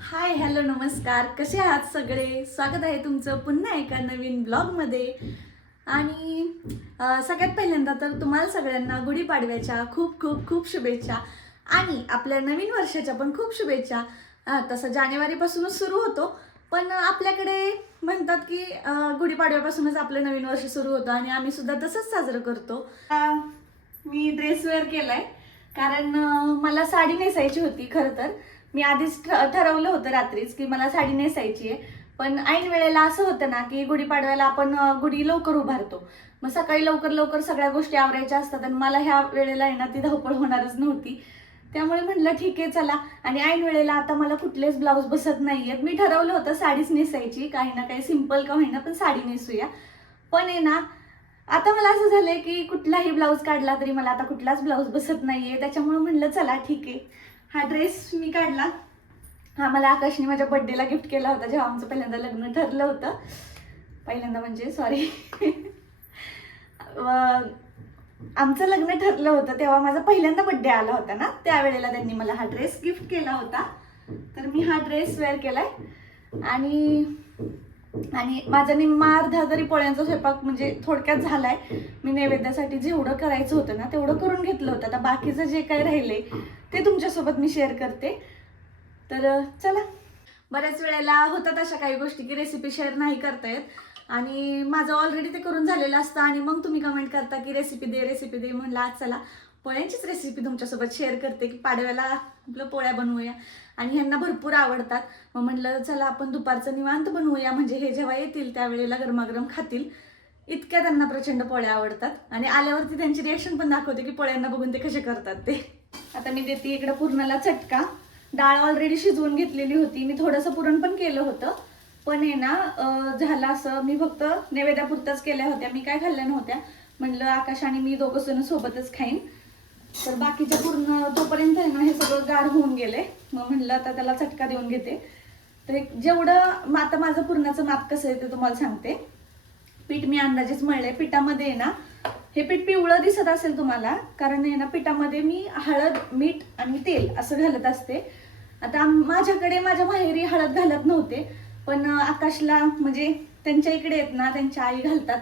Hi hello नमस्कार, कसे आहात सगळे. स्वागत आहे तुमचं पुन्हा एका नवीन ब्लॉगमध्ये. आणि सगळ्यात पहिल्यांदा तर तुम्हाला सगळ्यांना गुढीपाडव्याच्या खूप खूप खूप शुभेच्छा आणि आपल्या नवीन वर्षाच्या पण खूप शुभेच्छा. तसं जानेवारीपासूनच सुरू होतो, पण आपल्याकडे म्हणतात की गुढीपाडव्यापासूनच आपलं नवीन वर्ष सुरू होतं आणि आम्ही सुद्धा तसंच साजरं करतो. मी ड्रेस वेअर केलाय कारण मला साडी नेसायची होती. खरं तर मी आधीच ठरवलं होतं रात्रीच की मला साडी नेसायची आहे, पण ऐन वेळेला असं होतं ना की गुढीपाडव्याला आपण गुढी लवकर उभारतो. मग सकाळी लवकर लवकर सगळ्या गोष्टी आवरायच्या असतात आणि मला ह्या वेळेला आहे ना ती धावपळ होणारच नव्हती. त्यामुळे म्हटलं ठीक आहे चला. आणि ऐन वेळेला आता मला कुठलेच ब्लाऊज बसत नाहीयेत. मी ठरवलं होतं साडीच नेसायची, काही ना काही सिंपल का होईना पण साडी नेसूया. पण आहे ना आता मला असं झालंय की कुठलाही ब्लाऊज काढला तरी मला आता कुठलाच ब्लाऊज बसत नाहीये. त्याच्यामुळे म्हणलं चला ठीक आहे, हा ड्रेस मी काढला. हा मला आकाशने माझ्या बर्थडेला गिफ्ट केला होता जेव्हा आमचं पहिल्यांदा लग्न ठरलं होतं. पहिल्यांदा म्हणजे सॉरी आमचं लग्न ठरलं होतं तेव्हा माझा पहिल्यांदा बर्थडे आला होता ना, त्यावेळेला त्यांनी मला हा ड्रेस गिफ्ट केला होता. तर मी हा ड्रेस वेअर केलाय आणि आणि माझा निम्मा अर्धा तरी पोळ्यांचा स्वयंपाक म्हणजे थोडक्यात झालाय. मी नैवेद्यासाठी जेवढं करायचं होतं ना तेवढं करून घेतलं होतं. आता बाकीचं जे काही राहिले ते तुमच्यासोबत मी शेअर करते. तर चला. बऱ्याच वेळेला होतात अशा काही गोष्टी की रेसिपी शेअर नाही करता येत आणि माझं ऑलरेडी ते करून झालेलं असतं आणि मग तुम्ही कमेंट करता की रेसिपी दे रेसिपी दे. म्हणलं आज चला पोळ्यांचीच रेसिपी तुमच्यासोबत शेअर करते की पाडव्याला आपलं पोळ्या बनवूया आणि ह्यांना भरपूर आवडतात. मग म्हटलं चला आपण दुपारचं निवांत बनवूया, म्हणजे हे जेव्हा येतील त्यावेळेला गरमागरम खातील. इतक्या त्यांना प्रचंड पोळ्या आवडतात आणि आल्यावरती त्यांची रिॲक्शन पण दाखवते की पोळ्यांना बघून ते कसे करतात ते. आता मी देते इकडं पुरणाला चटका. डाळ ऑलरेडी शिजवून घेतलेली होती. मी थोडंसं पुरण पण केलं होतं, पण आहे ना झालं असं मी फक्त नैवेद्यापुरतच केल्या होत्या. मी काय खाल्ल्या नव्हत्या. म्हणलं आकाश आणि मी दोघं जण सोबतच खाईन. तर बाकीच्या पूर्ण तोपर्यंत आहे ना हे सगळं गार होऊन गेले. मग म्हणलं आता त्याला चटका देऊन घेते. तर जेवढं आता माझं पूर्णाचं माप कसं आहे ते तुम्हाला सांगते. पीठ मी अंदाजेच मळले. पिठामध्ये आहे ना हे पीठ पिवळं दिसत असेल तुम्हाला, कारण आहे ना पिठामध्ये मी हळद मीठ आणि तेल असं घालत असते. आता माझ्याकडे माझ्या माहेरी हळद घालत नव्हते, पण आकाशला म्हणजे त्यांच्या इकडे आहेत ना त्यांच्या आई घालतात.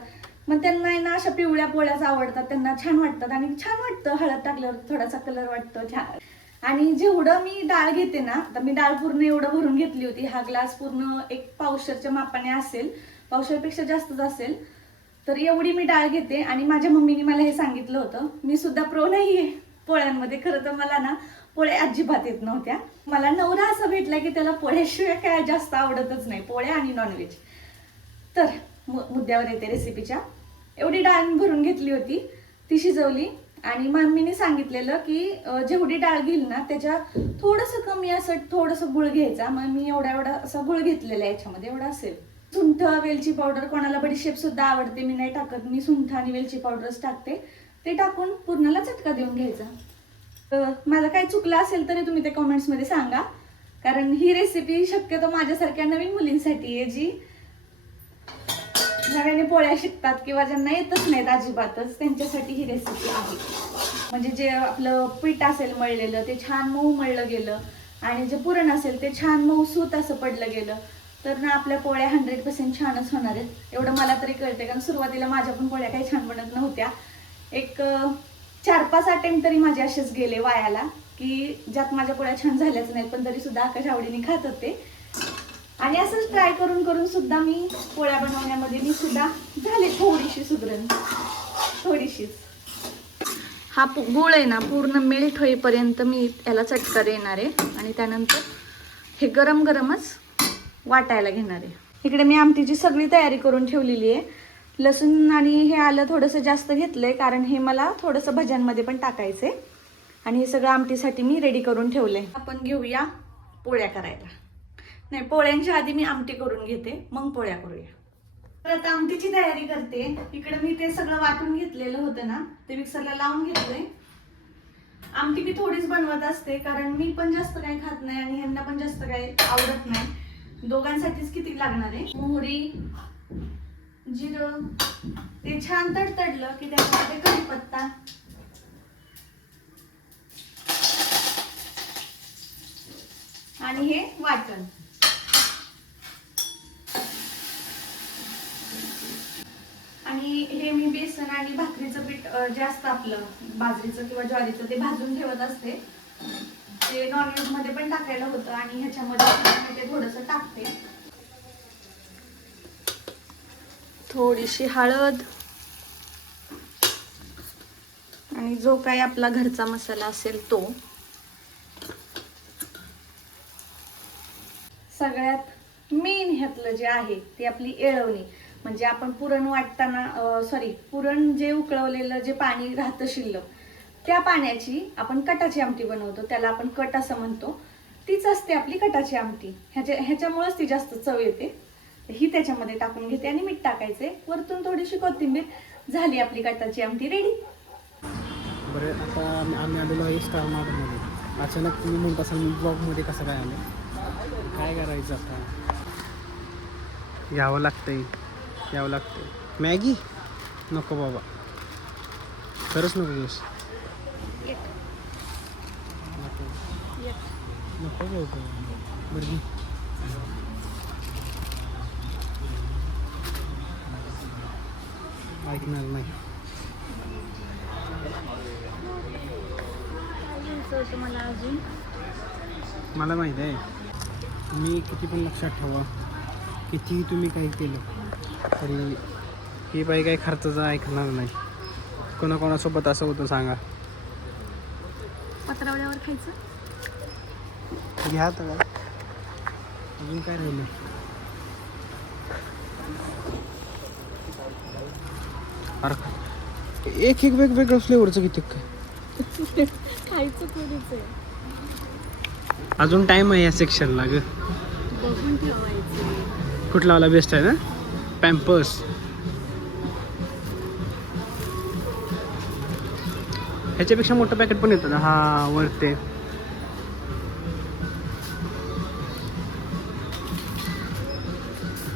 मग त्यांना आहे ना अशा पिवळ्या पोळ्याच आवडतात, त्यांना छान वाटतात आणि छान वाटतं हळद टाकल्यावर थोडासा कलर वाटतो छान. आणि जेवढं मी डाळ घेते ना, तर मी डाळ पूर्ण एवढं भरून घेतली होती. हा ग्लास पूर्ण एक पावशरच्या मापाने असेल, पावशरपेक्षा जास्तच असेल. तर एवढी मी डाळ घेते आणि माझ्या मम्मीने मला हे सांगितलं होतं. मी सुद्धा प्रो नाहीये पोळ्यांमध्ये. खरं तर मला ना पोळ्या अजिबात येत नव्हत्या. मला नवरा असा भेटला की त्याला पोळ्याशिवाय काय जास्त आवडतच नाही, पोळ्या आणि नॉनव्हेज. तर मुद्द्यावर येते रेसिपीच्या. एवढी डाळ भरून घेतली होती, ती शिजवली आणि मम्मीने सांगितलेलं की जेवढी डाळ घेईल ना त्याच्या थोडंसं कमी असं थोडंसं गुळ घ्यायचा. मग मी एवढा असा गुळ घेतलेला आहे, याच्यामध्ये एवढा असेल. सुंठ वेलची पावडर, कोणाला बडीशेप सुद्धा आवडते, मी नाही टाकत. मी सुंठ आणि वेलची पावडरच टाकते. ते टाकून पूर्णाला चटका देऊन घ्यायचा. माझं काही चुकलं असेल तरी तुम्ही ते कमेंट्समध्ये सांगा, कारण ही रेसिपी शक्यतो माझ्यासारख्या नवीन मुलींसाठी आहे जी नव्याने पोळ्या शिकतात किंवा ज्यांना येतच नाहीत अजिबातच, त्यांच्यासाठी ही रेसिपी आहे. म्हणजे जे आपलं पीठ असेल मळलेलं ते छान मऊ मळलं गेलं आणि जे पुरण असेल ते छान मऊ सूत असं पडलं गेलं तर ना आपल्या पोळ्या 100% छानच होणार आहेत. एवढं मला तरी कळते, कारण सुरुवातीला माझ्या पण पोळ्या काही छान बनत नव्हत्या. एक 4-5 अटेम्प्ट तरी माझे असेच गेले वायाला, की ज्यात माझ्या पोळ्या छान झाल्याच नाहीत, पण तरी सुद्धा आकाश आवडीने खात होते. आणि असंच ट्राय करून करून सुद्धा मी पोळ्या बनवण्यामध्ये मी सुद्धा झाले थोडीशी सुधरण, थोडीशीच. हा गुळ आहे ना पूर्ण मेल्ट होईपर्यंत मी याला चटका देणार आहे आणि त्यानंतर हे गरम गरमच वाटायला घेणार आहे. इकडे मी आमटीची सगळी तयारी करून ठेवलेली आहे. लसूण आणि हे आलं थोडंसं जास्त घेतलंय, कारण हे मला थोडंसं भज्यांमध्ये पण टाकायचंय. आणि हे सगळं आमटीसाठी मी रेडी करून ठेवलंय. आपण घेऊया पोळ्या करायला. नाही, पोळ्यांच्या आधी मी आमटी करून घेते, मग पोळ्या करूया. तर आता आमटीची तयारी करते. इकडे मी ते सगळं वाटून घेतलेलं होतं ना, ते मिक्सरला लावून घेतलंय. आमटी मी थोडीच बनवत असते, कारण मी पण जास्त काही खात नाही आणि ह्यांना पण जास्त काही आवडत नाही. दोघांसाठीच किती लागणार आहे. मोहरी, जिरं ते छान तडतडलं की त्यामध्ये कढीपत्ता, आणि हे वाटण. आणि हे मी बेसन आणि भाकरीचं पीठ जे असतं आपलं बाजरीचं किंवा ज्वारीचं ते भाजून ठेवत असते. ते नॉनव्हेज मध्ये पण टाकायला होतं आणि ह्याच्यामध्ये ते थोडंसं टाकते. थोडीशी हळद आणि जो काही आपला घरचा मसाला असेल तो. सगळ्यात मेन ह्यातलं जे आहे ती आपली येळवणी. म्हणजे आपण पुरण वाटताना पुरण जे उकळवलेलं जे पाणी राहतं शिल्लक, त्या पाण्याची आपण कटाची आमटी बनवतो. त्याला आपण कट असं म्हणतो. तीच असते आपली कटाची आमटी. ह्याच्यामुळेच ती जास्त चव येते. ही त्याच्यामध्ये टाकून घेते आणि मीठ टाकायचे. वरतून थोडीशी कोथिंबीर. झाली आपली कटाची आमटी रेडी. बरं, आता आम्ही आलेलो आहे स्टार मार्टमध्ये. अचानक तुम्ही म्हणत असाल मी ब्लॉगमध्ये कसं काय आलं, काय करायचं आता. यावं लागतंय. मॅगी नको बाबा, खरंच नको दिवस नको बाबा. बरं ऐकणार नाही. मला माहिती आहे, मी किती पण लक्षात ठेवा, कितीही तुम्ही काही केलं तरी ही बाई काही खर्चाचं ऐकणार नाही. कोणाकोणासोबत असं होतं सांगा. पत्रावळ्यावर खायचं. घ्या तर अजून काय राहिलं. अरे एक वेगवेगळं फ्लेवरचं किती काय खायचं कोणीच आहे. अजून टाइम आहे या सेक्शनला ग. बघून ठेवायचं कुठला वाला बेस्ट आहे ना. पॅम्पर्स. ह्याच्यापेक्षा मोठं पॅकेट पण येतं ना. हा वरते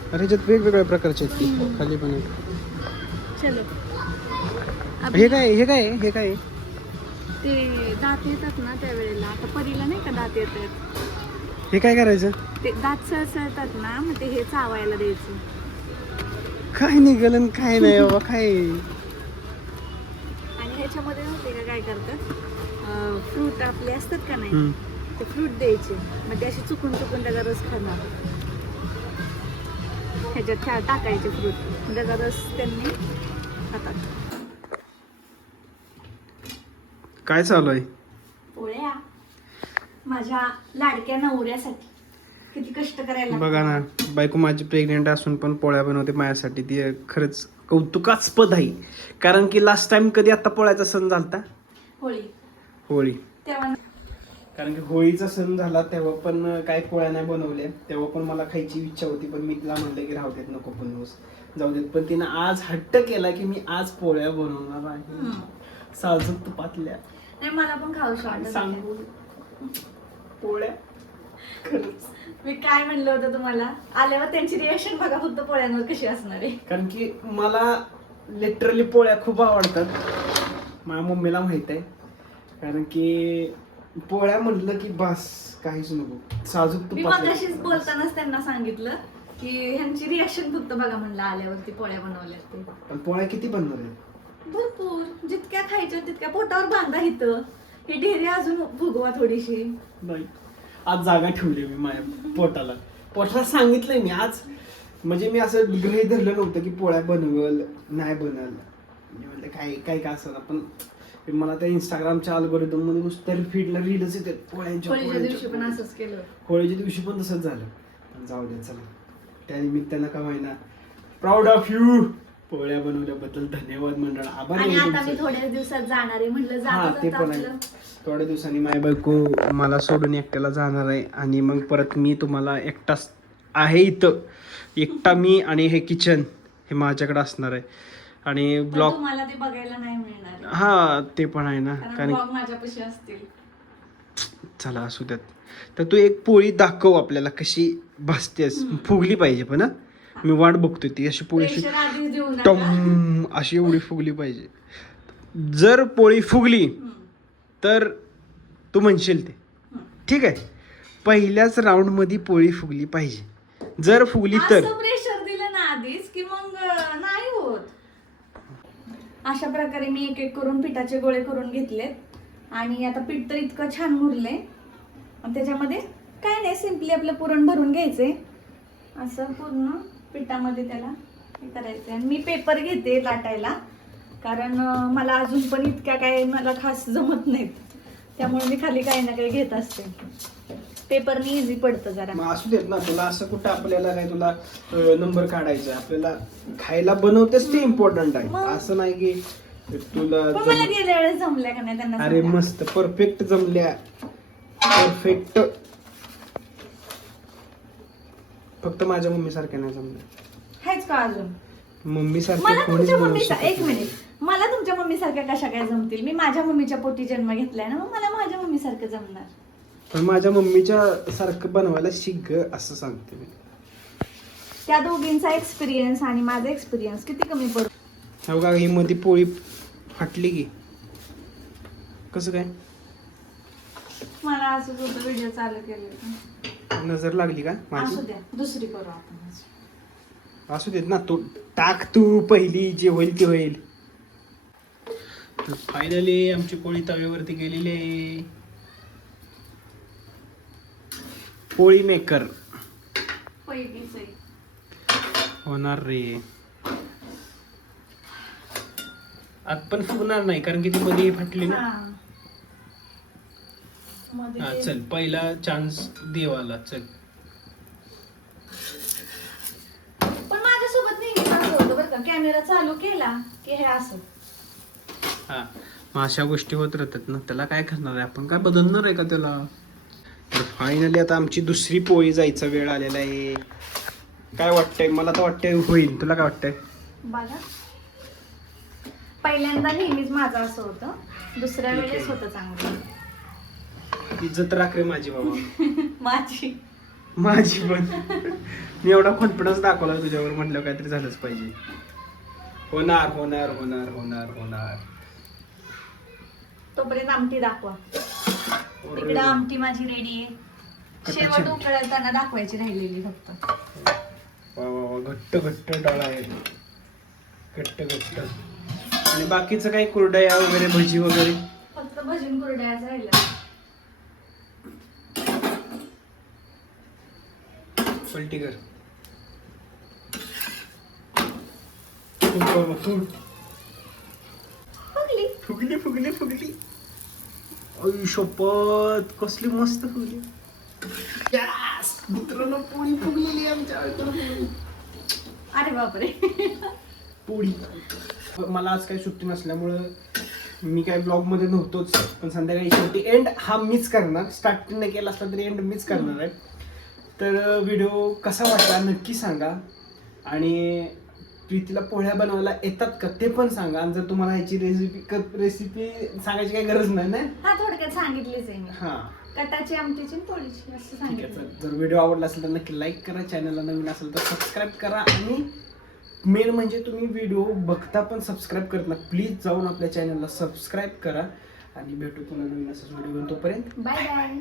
अरे ह्याच्यात वेगवेगळ्या प्रकारचे आहेत. खाली पण आहेत. चलो. हे काय ते दात येतात ना त्यावेळेला. आता परीला नाही का दात येतात. हे काय करायचं. ते दात सळसळतात ना, मग ते हे चावायला द्यायचं. काय निघालं काय नाही बाबा काय. आणि ह्याच्यामध्ये नव्हते का काय करतात, फ्रूट आपले असतात का नाही, ते फ्रूट द्यायचे. मग ते असे चुकून त्याचा रस खाणार. ह्याच्यात टाकायचे फ्रूट, त्याचा रस त्यांनी खातात. काय चालू आहे. पोळ्या माझ्या लाडक्या नवऱ्यासाठी किती कष्ट करायला. बघा ना, बायको माझी प्रेग्नेंट असून पण पोळ्या बनवते माझ्यासाठी. ती खरंच कौतुकास्पद आहे. कारण की लास्ट टाइम कधी आता पोळ्याचा सण झालता. होळी तेव्हा. कारण की होळीचा सण झाला तेव्हा पण काय पोळ्या नाही बनवल्या. तेव्हा पण मला खायची इच्छा होती, पण मी तिला म्हणलं की राहू देत, नको बनवूस, जाऊ देत. पण तिनं आज हट्ट केला की मी आज पोळ्या बनवणार आहे. साजूक तुपातल्या. नाही, मला पण खाऊशी सांगू पोळ्या. खरंच मी काय म्हणलं होतं तुम्हाला, आल्यावर त्यांची रिएक्शन बघा फक्त पोळ्यांवर कशी असणार आहे. कारण की मला लिटरली पोळ्या खूप आवडतात. माझ्या मम्मीला माहित आहे. कारण की पोळ्या म्हटलं की बस काहीच नको. साजूक मी मगाशीच बोलतानाच त्यांना सांगितलं की ह्यांची रिएक्शन फक्त बघा म्हणलं आल्यावरती पोळ्या बनवल्या ते. पण पोळ्या किती बनणार आहे. भरपूर, जितक्या खायच्या तितक्या. पोटावर बांधा इथं. ही ढेरी अजून भुगवा थोडीशी. नाही, आज जागा ठेवली मी माझ्या पोटाला सांगितलंय मी आज. म्हणजे मी असं गृहीत धरलं नव्हतं की पोळ्या बनवल नाही बनल. मी म्हटलं काय काय असं. पण मला त्या इंस्टाग्रामच्या अल्गोरिदम मध्ये नुसतं फीडला रीलच येते पोळ्यांच्या. होळीच्या दिवशी पण असंच केलं. होळीच्या दिवशी पण तसंच झालं. पण जाऊ दे, चला त्या निमित्तानं का होईना प्राऊड ऑफ यू. पोळ्या बनवल्याबद्दल धन्यवाद मंडळ. आभार. आणि आता मी थोड्या दिवसात जाणार आहे म्हटलं. हा ते पण आहे. थोड्या दिवसांनी माझी बायको मला सोडून एकट्याला जाणार आहे. आणि मग परत मी तुम्हाला एकटाच आहे इथं. एकटा मी आणि हे किचन हे माझ्याकडे असणार आहे. आणि ब्लॉग मला ते बघायला नाही मिळणार. हा ते पण आहे ना. कारण माझ्यापाशी असतील. चला असू द्यात. तर तू एक पोळी दाखव आपल्याला कशी भाजतेस. फुगली पाहिजे पण. मी वाट बघतोय ती अशी पोळी टम अशी एवढी फुगली पाहिजे. जर पोळी फुगली तर तू म्हणशील ते ठीक आहे. पहिल्याच राऊंड मध्ये पोळी फुगली पाहिजे. जर फुगली तर असं प्रेशर दिलं ना आधीच की मग नाही होत. अशा प्रकारे मी एक एक करून पिठाचे गोळे करून घेतलेत आणि आता पीठ तर इतकं छान मुरलंय. त्याच्यामध्ये काय नाही, सिम्पली आपलं पुरण भरून घ्यायचे असं पूर्ण पिठामध्ये, त्याला हे करायचं. आणि मी पेपर घेते लाटायला, कारण मला अजून पण इतक्या काय मला खास जमत नाहीत, त्यामुळे मी खाली काही ना काही घेत असते. पेपरनी इझी पडतं जरा. मग असू देत ना, तुला असं कुठं आपल्याला काय तुला नंबर काढायचा, आपल्याला खायला बनवतेच ते इम्पॉर्टंट आहे. मग? असं नाही की तुला पण मला गेल्या वेळेस जमल्या का नाही त्यांना अरे सांगा. मस्त परफेक्ट जमल्या, परफेक्ट. फक्त माझ्या मम्मी सारख्या नाही जमल्या. आहेच का अजून? मम्मी सारख्या मला कोणीच तुमच्या बनवू मम्मी शकत एक नाही. मिनिट, मला तुमच्या मम्मी सारख्या कशा काय जमतील? मी माझ्या मम्मीच्या पोटी जन्म घेतलाय ना, मग मला माझ्या मम्मी सारखं जमणार. पण माझ्या मम्मीच्या सारखं बनवायला शिक ग, असं सांगते मी. त्या दोघींचा एक्सपिरियन्स आणि माझा एक्सपिरियन्स किती कमी पडतो. हो का, ही मध्ये पोळी फाटली की कसं काय? मला असंच होतं, व्हिडिओ चालू केले. नजर लागली का माझी? असू द्या, दुसरी करू आपण. असू देत ना, तू टाक, तू पहिली, जे होईल ते होईल. तर फायनली आमची पोळी तव्यावरती गेलेली आहे. पोळी मेकर पहिलीच आहे. होणार रे. आत पण फुगणार नाही कारण की ती मध्ये फाटली ना. हा. मध्ये हा ते- चल, पहिला चान्स देवाला. चल पण माझ्यासोबत नेहमी असं होतं बरं का, कॅमेरा चालू केला की हे असं. हा, मग अशा गोष्टी होत राहतात ना, त्याला काय करणार आहे आपण? काय बदलणार आहे का त्याला? तर फायनली आता आमची दुसरी पोळी जायचा वेळ आलेला आहे. काय वाटतंय? मला तर वाटतंय होईल. तुला काय वाटतंय? बघा, पहिल्यांदा नेहमीच माझं असं होतं, दुसऱ्या ठीक आहे. वेळेस होतं चांगलं. इज्जत राख रे माझी बाबा. माझी. माझी पण. मी एवढा कॉन्फिडन्स दाखवला तुझ्यावर, म्हटलं काहीतरी झालंच पाहिजे. होणार होणार होणार होणार होणार. तोपर्यंत आमटी दाखवा. तिकडे आमटी माझी रेडी आहे. शेवट उकळताना दाखवायची राहिलेली फक्त. वा वा वा, घट्ट घट्ट डाळ आहे, घट्ट घट्ट. आणि बाकीचं काही कुरडया वगैरे, भजी वगैरे? फक्त भजन कुरड्याच राहिलं. पलटी कर. फुग बाबा, फुग. फुगली. फुगली फुगली फुगली. आई शपथ, कसली मस्त फुगली. Yes! मित्रांनो, पोळी फुगलेली आमच्या आईकडे. अरे बापरे. पोळी. मला आज काही सुट्टी नसल्यामुळं मी काय ब्लॉग मध्ये नव्हतोच, पण संध्याकाळी शेवटी एंड हा मीच करणार. स्टार्ट नाही केला असला तरी एंड मीच करणार आहे. तर व्हिडिओ कसा वाटला नक्की सांगा. आणि प्रीतीला पोळ्या बनवायला येतात का ते पण सांगा. आणि जर तुम्हाला ह्याची रेसिपी सांगायची काही गरज नाही ना. हा, थोडक्यात सांगितलीच आहे मी. हां, कटाची, आमटीची आणि पोळीची असं ठीक आहे. सांगितलं. चल, जर व्हिडिओ आवडला असेल तर नक्की लाईक करा, चॅनलला नवीन असेल तर सबस्क्राईब करा. आणि मेन म्हणजे तुम्ही व्हिडिओ बघता पण सबस्क्राईब करत ना, प्लीज जाऊन आपल्या चॅनलला सबस्क्राईब करा. आणि भेटू पुन्हा नवीन असंच व्हिडिओ. तोपर्यंत बाय बाय.